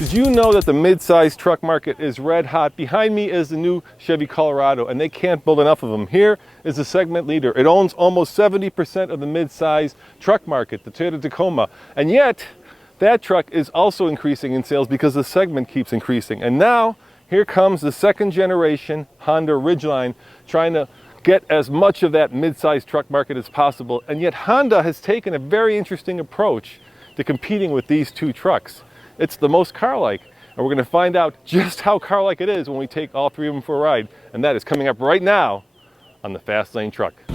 Did you know that the mid-size truck market is red hot? Behind me is the new Chevy Colorado, and they can't build enough of them. Here is the segment leader. It owns almost 70% of the mid-size truck market, the Toyota Tacoma. And yet, that truck is also increasing in sales because the segment keeps increasing. And now, here comes the second generation Honda Ridgeline, trying to get as much of that mid-size truck market as possible. And yet, Honda has taken a very interesting approach to competing with these two trucks. It's the most car-like, and we're going to find out just how car-like it is when we take all three of them for a ride, and that is coming up right now on the Fast Lane Truck. We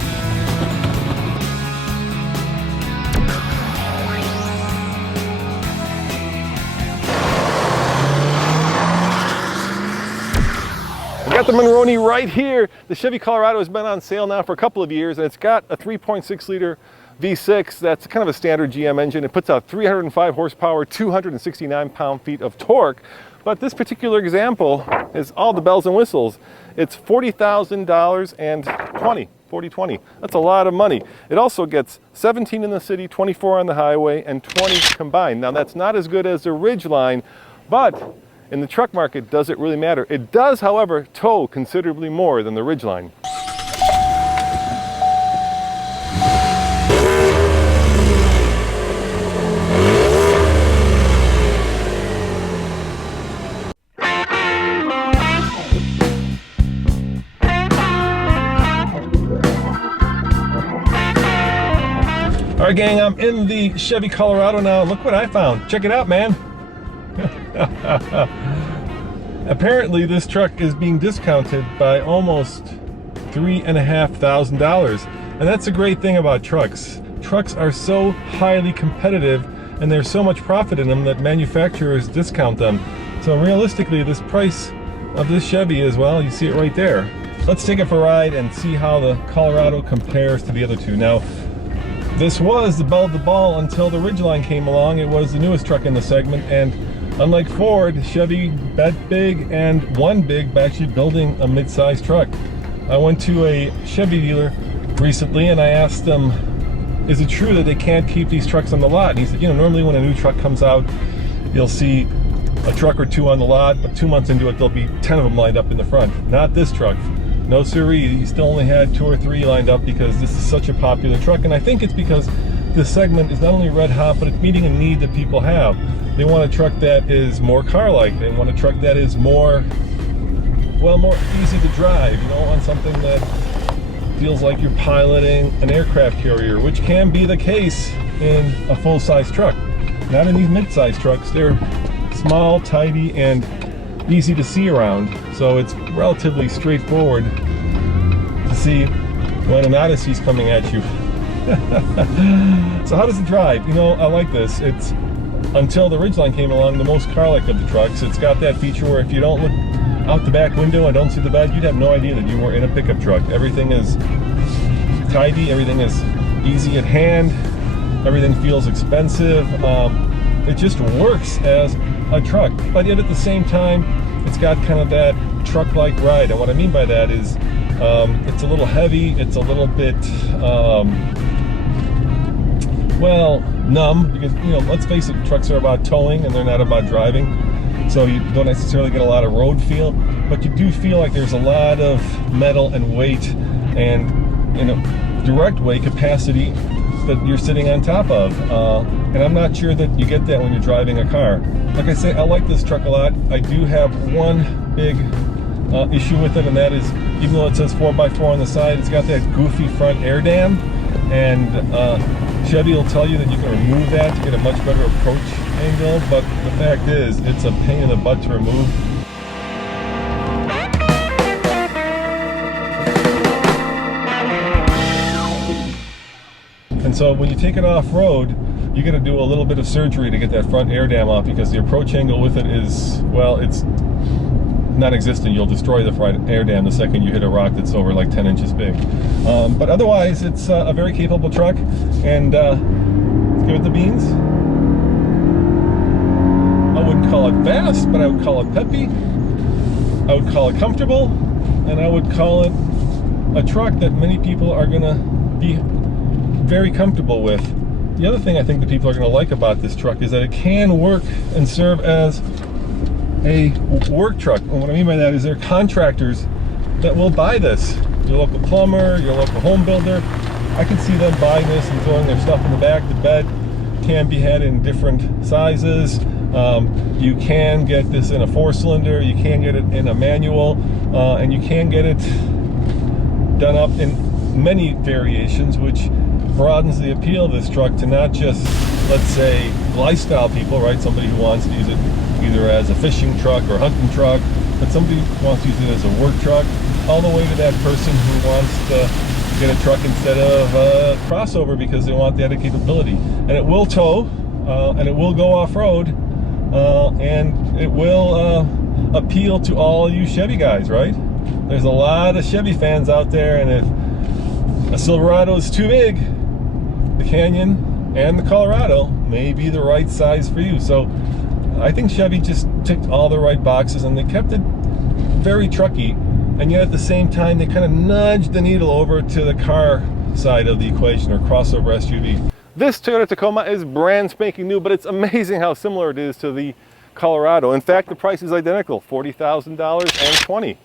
got the Monroney right here. The Chevy Colorado has been on sale now for a couple of years, and it's got a 3.6 liter V6, that's kind of a standard GM engine. It puts out 305 horsepower, 269 pound-feet of torque. But this particular example is all the bells and whistles. It's $40,000 and 40/20. That's a lot of money. It also gets 17 in the city, 24 on the highway, and 20 combined. Now that's not as good as the Ridgeline, but in the truck market, does it really matter? It does, however, tow considerably more than the Ridgeline. All right, gang, I'm in the Chevy Colorado now. Look what I found. Check it out, man. Apparently, this truck is being discounted by almost $3,500. And that's the great thing about trucks. Trucks are so highly competitive, and there's so much profit in them that manufacturers discount them. So realistically, this price of this Chevy is, well, you see it right there. Let's take it for a ride and see how the Colorado compares to the other two. Now, this was the belle of the ball until the Ridgeline came along. It was the newest truck in the segment, and unlike Ford, Chevy bet big and won big by actually building a mid-size truck. I went to a Chevy dealer recently and I asked them, is it true that they can't keep these trucks on the lot? And he said, you know, normally when a new truck comes out, you'll see a truck or two on the lot, but 2 months into it, there'll be 10 of them lined up in the front. Not this truck. No siree, he still only had 2 or 3 lined up because this is such a popular truck. And I think it's because this segment is not only red hot, but it's meeting a need that people have. They want a truck that is more car-like. They want a truck that is more, well, more easy to drive, you know, on something that feels like you're piloting an aircraft carrier, which can be the case in a full-size truck. Not in these mid-size trucks. They're small, tidy, and easy to see around, so it's relatively straightforward to see when an Odyssey's coming at you. So how does it drive? You know, I like this. It's, until the Ridgeline came along, the most car-like of the trucks. It's got that feature where if you don't look out the back window and don't see the bed, you'd have no idea that you were in a pickup truck. Everything is tidy, everything is easy at hand, everything feels expensive. It just works as a truck, but yet at the same time, it's got kind of that truck-like ride. And what I mean by that is, it's a little heavy, it's a little bit, well, numb, because, you know, let's face it, trucks are about towing and they're not about driving. So you don't necessarily get a lot of road feel, but you do feel like there's a lot of metal and weight and, you know, direct weight capacity that you're sitting on top of. And I'm not sure that you get that when you're driving a car. Like I say, I like this truck a lot. I do have one big issue with it, and that is, even though it says 4x4 on the side, it's got that goofy front air dam, and Chevy will tell you that you can remove that to get a much better approach angle, but the fact is, it's a pain in the butt to remove. And so when you take it off-road, you got to do a little bit of surgery to get that front air dam off, because the approach angle with it is, well, it's non-existent. You'll destroy the front air dam the second you hit a rock that's over like 10 inches big. But otherwise, it's a very capable truck, and let's give it the beans. I wouldn't call it fast, but I would call it peppy. I would call it comfortable, and I would call it a truck that many people are going to be very comfortable with. The other thing I think that people are going to like about this truck is that it can work and serve as a work truck. And what I mean by that is there are contractors that will buy this. Your local plumber, your local home builder. I can see them buying this and throwing their stuff in the back. The bed can be had in different sizes. You can get this in a 4-cylinder, you can get it in a manual, and you can get it done up in many variations, which broadens the appeal of this truck to not just, let's say, lifestyle people, right? Somebody who wants to use it either as a fishing truck or hunting truck, but somebody who wants to use it as a work truck, all the way to that person who wants to get a truck instead of a crossover because they want the added capability. And it will tow, and it will go off-road, and it will appeal to all you Chevy guys, right? There's a lot of Chevy fans out there, and if a Silverado is too big, the Canyon and the Colorado may be the right size for you. So I think Chevy just ticked all the right boxes, and they kept it very trucky, and yet at the same time they kind of nudged the needle over to the car side of the equation, or crossover SUV. This Toyota Tacoma is brand spanking new, but it's amazing how similar it is to the Colorado. In fact, the price is identical, $40,000 and $20,000.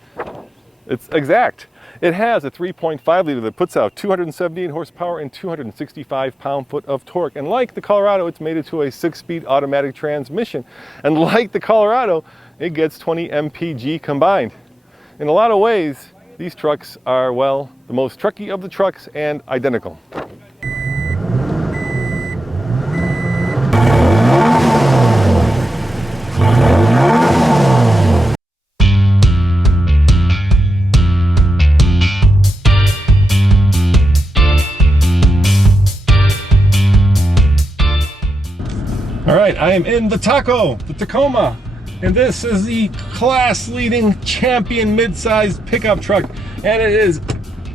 It's exact. It has a 3.5 liter that puts out 278 horsepower and 265 pound-foot of torque. And like the Colorado, it's mated to a 6-speed automatic transmission. And like the Colorado, it gets 20 mpg combined. In a lot of ways, these trucks are, well, the most trucky of the trucks and identical. All right, I am in the Tacoma, and this is the class-leading champion mid-sized pickup truck, and it is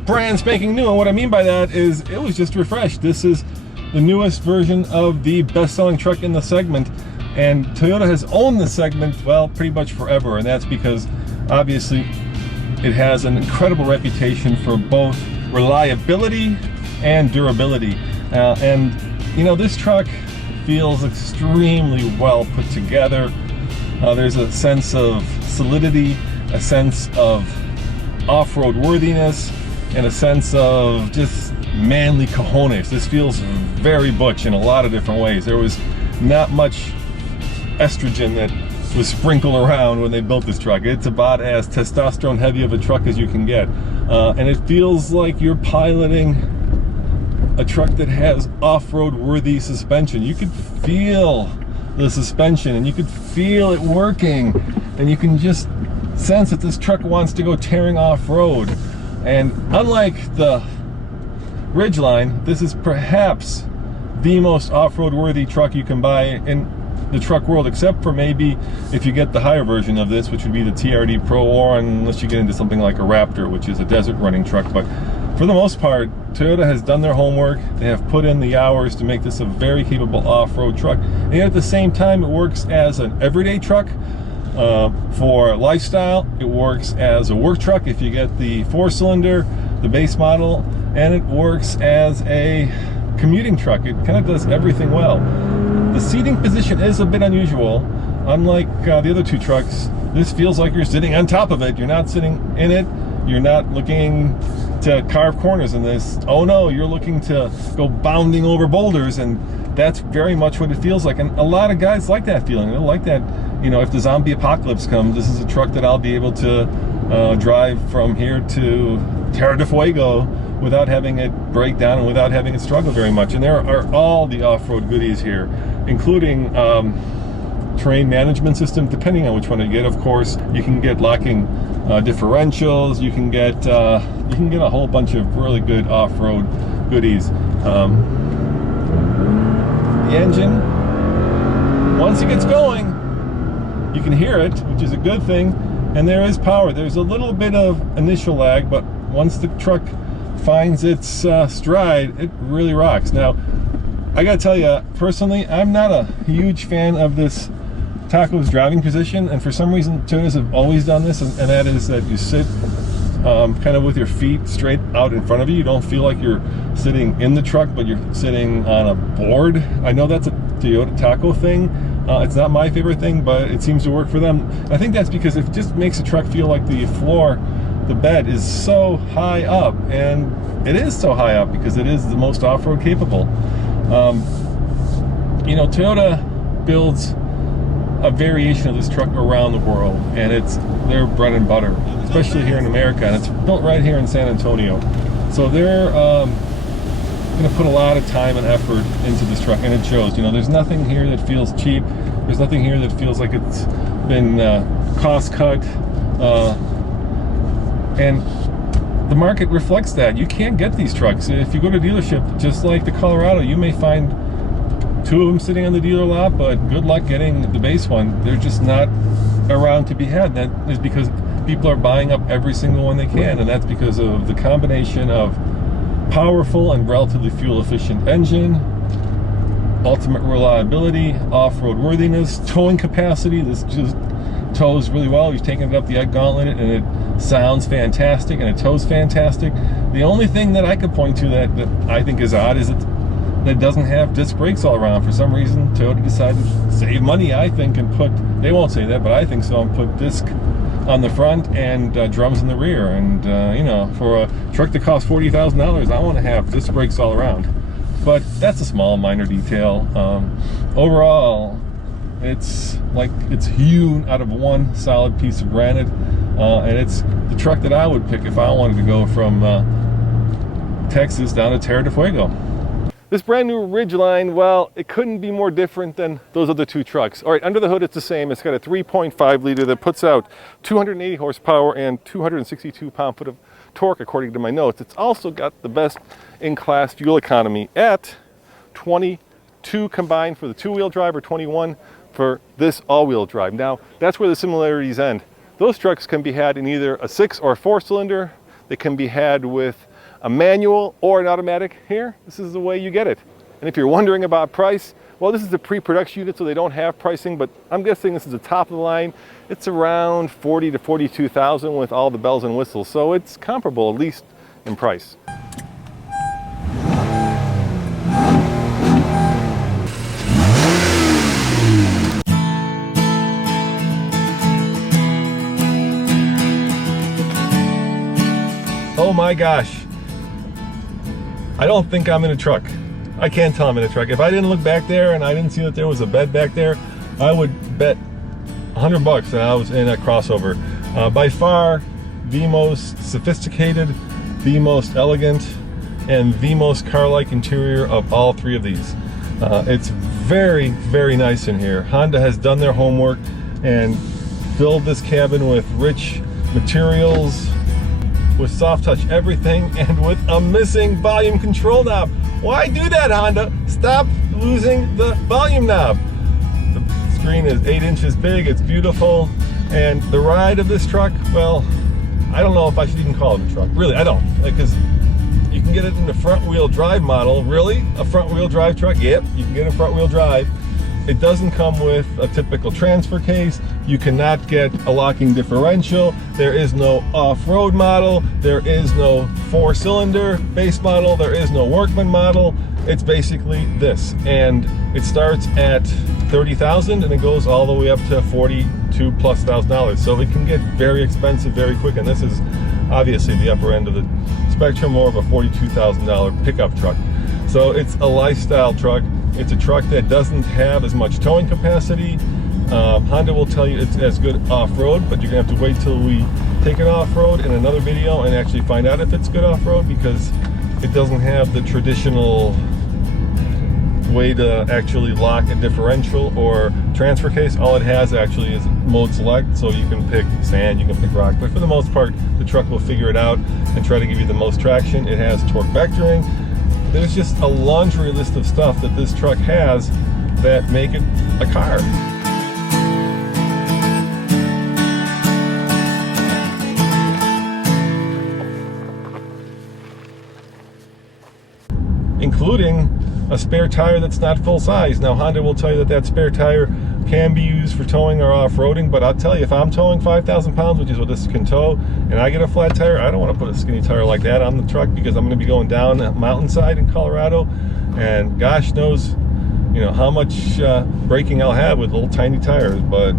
brand spanking new. And what I mean by that is it was just refreshed. This is the newest version of the best-selling truck in the segment, and Toyota has owned the segment, well, pretty much forever, and that's because obviously it has an incredible reputation for both reliability and durability. And you know, this truck feels extremely well put together. There's a sense of solidity, a sense of off-road worthiness, and a sense of just manly cojones. This feels very butch in a lot of different ways. There was not much estrogen that was sprinkled around when they built this truck. It's about as testosterone heavy of a truck as you can get. And it feels like you're piloting a truck that has off-road worthy suspension. You could feel the suspension, and you could feel it working, and you can just sense that this truck wants to go tearing off-road. And unlike the Ridgeline, this is perhaps the most off-road worthy truck you can buy in the truck world, except for maybe if you get the higher version of this, which would be the TRD Pro, or unless you get into something like a Raptor, which is a desert running truck. But for the most part, Toyota has done their homework. They have put in the hours to make this a very capable off-road truck. And yet at the same time, it works as an everyday truck for lifestyle. It works as a work truck if you get the 4-cylinder, the base model, and it works as a commuting truck. It kind of does everything well. The seating position is a bit unusual. Unlike the other two trucks, this feels like you're sitting on top of it. You're not sitting in it. You're not looking to carve corners in this. Oh no, you're looking to go bounding over boulders, and that's very much what it feels like. And a lot of guys like that feeling. They like that, you know, if the zombie apocalypse comes, this is a truck that I'll be able to drive from here to Terra del Fuego without having it break down and without having it struggle very much. And there are all the off-road goodies here, including terrain management system, depending on which one you get. Of course, you can get locking differentials. You can get a whole bunch of really good off-road goodies. The engine, once it gets going, you can hear it, which is a good thing, and there is power. There's a little bit of initial lag, but once the truck finds its stride, it really rocks. Now, I gotta tell you, personally, I'm not a huge fan of this Taco's driving position, and for some reason Toyotas have always done this, and that is that you sit kind of with your feet straight out in front of you. You don't feel like you're sitting in the truck, but you're sitting on a board. I know that's a Toyota Taco thing. It's not my favorite thing, but it seems to work for them. I think that's because it just makes the truck feel like the floor, the bed is so high up, and it is so high up because it is the most off-road capable. You know, Toyota builds a variation of this truck around the world, and it's their bread and butter, especially here in America, and it's built right here in San Antonio. So they're going to put a lot of time and effort into this truck, and it shows. You know, there's nothing here that feels cheap. There's nothing here that feels like it's been cost cut, and the market reflects that. You can't get these trucks. If you go to a dealership, just like the Colorado, you may find 2 of them sitting on the dealer lot, but good luck getting the base one. They're just not around to be had. That is because people are buying up every single one they can, and that's because of the combination of powerful and relatively fuel efficient engine, ultimate reliability, off-road worthiness, towing capacity. This just tows really well. You've taken it up the egg gauntlet, and it sounds fantastic, and it tows fantastic. The only thing that I could point to that I think is odd is that it doesn't have disc brakes all around. For some reason, Toyota decided to save money, I think, and put, they won't say that, but I think so, and put disc on the front and drums in the rear. And you know, for a truck that costs $40,000, I want to have disc brakes all around. But that's a small, minor detail. Overall, it's like it's hewn out of one solid piece of granite, and it's the truck that I would pick if I wanted to go from Texas down to Tierra del Fuego. This brand new Ridgeline, well, it couldn't be more different than those other 2 trucks. All right, under the hood it's the same. It's got a 3.5 liter that puts out 280 horsepower and 262 pound-foot of torque, according to my notes. It's also got the best in-class fuel economy at 22 combined for the 2-wheel drive, or 21 for this all-wheel drive. Now, that's where the similarities end. Those trucks can be had in either a 6 or a 4-cylinder. They can be had with a manual or an automatic. Here, this is the way you get it. And if you're wondering about price, well, this is a pre-production unit, so they don't have pricing, but I'm guessing this is the top of the line. It's around $40,000 to $42,000 with all the bells and whistles, so it's comparable, at least in price. Oh my gosh. I don't think I'm in a truck. I can't tell I'm in a truck. If I didn't look back there and I didn't see that there was a bed back there, I would bet $100 that I was in a crossover. By far, the most sophisticated, the most elegant, and the most car-like interior of all 3 of these. It's very, very nice in here. Honda has done their homework and filled this cabin with rich materials, with soft touch everything, and with a missing volume control knob. Why do that, Honda? Stop losing the volume knob. The screen is 8 inches big, it's beautiful, and the ride of this truck, well, I don't know if I should even call it a truck. Really, I don't, because you can get it in the front wheel drive model. Really? A front wheel drive truck? Yep, you can get a front wheel drive. It doesn't come with a typical transfer case. You cannot get a locking differential. There is no off-road model. There is no 4-cylinder base model. There is no workman model. It's basically this. And it starts at $30,000 and it goes all the way up to $42,000+. So it can get very expensive very quick. And this is obviously the upper end of the spectrum, more of a $42,000 pickup truck. So it's a lifestyle truck. It's a truck that doesn't have as much towing capacity. Honda will tell you it's as good off-road, but you're gonna have to wait till we take it off-road in another video and actually find out if it's good off-road, because it doesn't have the traditional way to actually lock a differential or transfer case. All it has actually is mode select, so you can pick sand, you can pick rock, but for the most part, the truck will figure it out and try to give you the most traction. It has torque vectoring. There's just a laundry list of stuff that this truck has that make it a car. Including a spare tire that's not full size. Now, Honda will tell you that that spare tire can be used for towing or off-roading, but I'll tell you, if I'm towing 5,000 pounds, which is what this can tow, and I get a flat tire, I don't want to put a skinny tire like that on the truck, because I'm going to be going down a mountainside in Colorado, and gosh knows, you know, how much braking I'll have with little tiny tires. But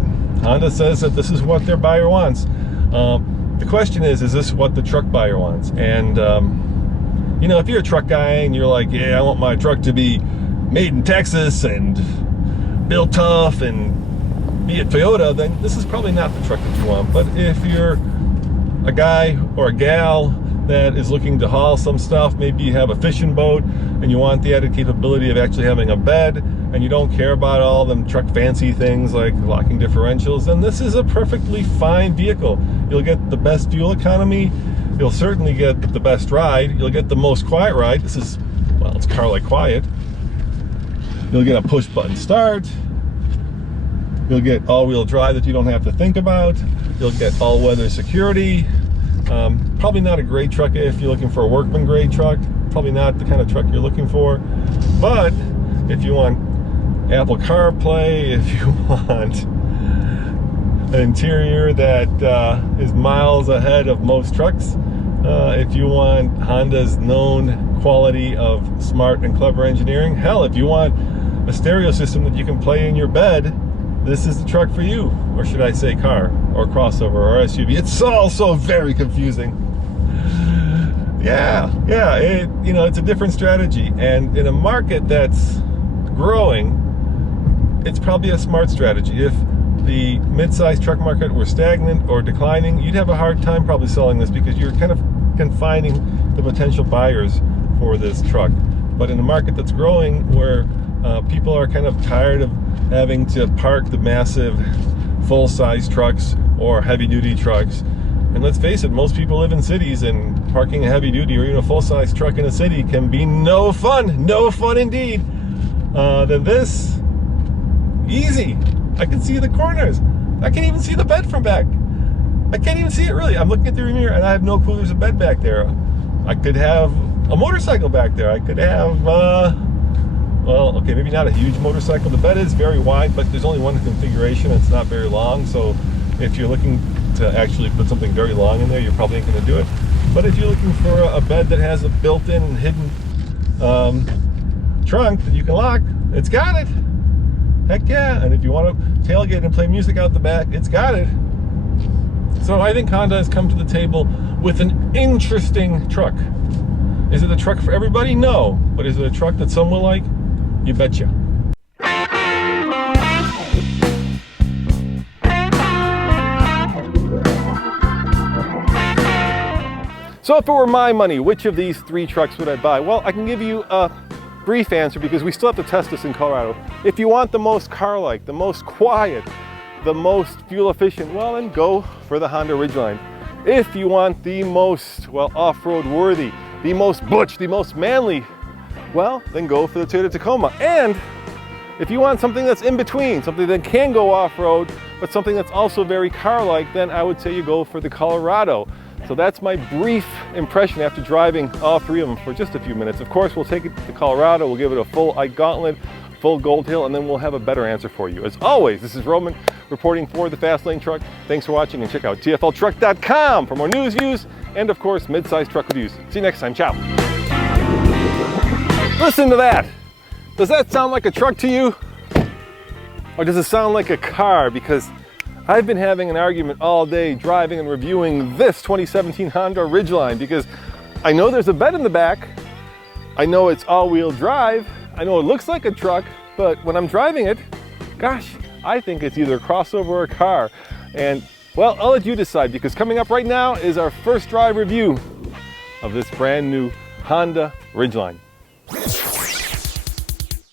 Honda says that this is what their buyer wants. The question is this what the truck buyer wants? And you know, if you're a truck guy and you're like, yeah, I want my truck to be made in Texas and built tough and be a Toyota, then this is probably not the truck that you want. But if you're a guy or a gal that is looking to haul some stuff, maybe you have a fishing boat and you want the added capability of actually having a bed, and you don't care about all them truck fancy things like locking differentials, then this is a perfectly fine vehicle. You'll get the best fuel economy, you'll certainly get the best ride, you'll get the most quiet ride. This is, well, it's car-like quiet. You'll get a push button start. You'll get all-wheel drive that you don't have to think about. You'll get all-weather security. Probably not a great truck if you're looking for a workman grade truck. Probably not the kind of truck you're looking for. But if you want Apple CarPlay, if you want an interior that is miles ahead of most trucks, if you want Honda's known quality of smart and clever engineering, hell, if you want a stereo system that you can play in your bed, this is the truck for you. Or should I say car, or crossover, or SUV. It's all so very confusing. Yeah, you know, it's a different strategy. And in a market that's growing, it's probably a smart strategy. If the mid-sized truck market were stagnant or declining, you'd have a hard time probably selling this, because you're kind of confining the potential buyers for this truck. But in a market that's growing, where people are kind of tired of having to park the massive full-size trucks or heavy-duty trucks, and let's face it, most people live in cities, and parking a heavy-duty or even a full-size truck in a city can be no fun indeed. Then this, easy. I can see the corners. I can't even see the bed from back. I can't even see it really. I'm looking at the mirror and I have no clue there's a bed back there. I could have a motorcycle back there. I could have, well, okay, maybe not a huge motorcycle. The bed is very wide, but there's only one configuration. It's not very long. So if you're looking to actually put something very long in there, you're probably ain't gonna do it. But if you're looking for a bed that has a built-in hidden trunk that you can lock, it's got it. Heck yeah. And if you want to tailgate and play music out the back, it's got it. So I think Honda has come to the table with an interesting truck. Is it a truck for everybody? No. But is it a truck that some will like? You betcha. So if it were my money, which of these three trucks would I buy? Well, I can give you a brief answer, because we still have to test this in Colorado. If you want the most car-like, the most quiet, the most fuel efficient, well, then go for the Honda Ridgeline. If you want the most, well, off-road worthy, the most butch, the most manly, well, then go for the Toyota Tacoma. And if you want something that's in between, something that can go off-road, but something that's also very car-like, then I would say you go for the Colorado. So that's my brief impression after driving all three of them for just a few minutes. Of course, we'll take it to Colorado, we'll give it a full eye gauntlet, full Gold Hill, and then we'll have a better answer for you. As always, this is Roman reporting for the Fast Lane Truck. Thanks for watching, and check out tfltruck.com for more news, views, and of course, mid-size truck reviews. See you next time. Ciao. Listen to that. Does that sound like a truck to you? Or does it sound like a car? Because I've been having an argument all day driving and reviewing this 2017 Honda Ridgeline, because I know there's a bed in the back, I know it's all-wheel drive, I know it looks like a truck, but when I'm driving it, gosh, I think it's either a crossover or a car. And well, I'll let you decide, because coming up right now is our first drive review of this brand new Honda Ridgeline.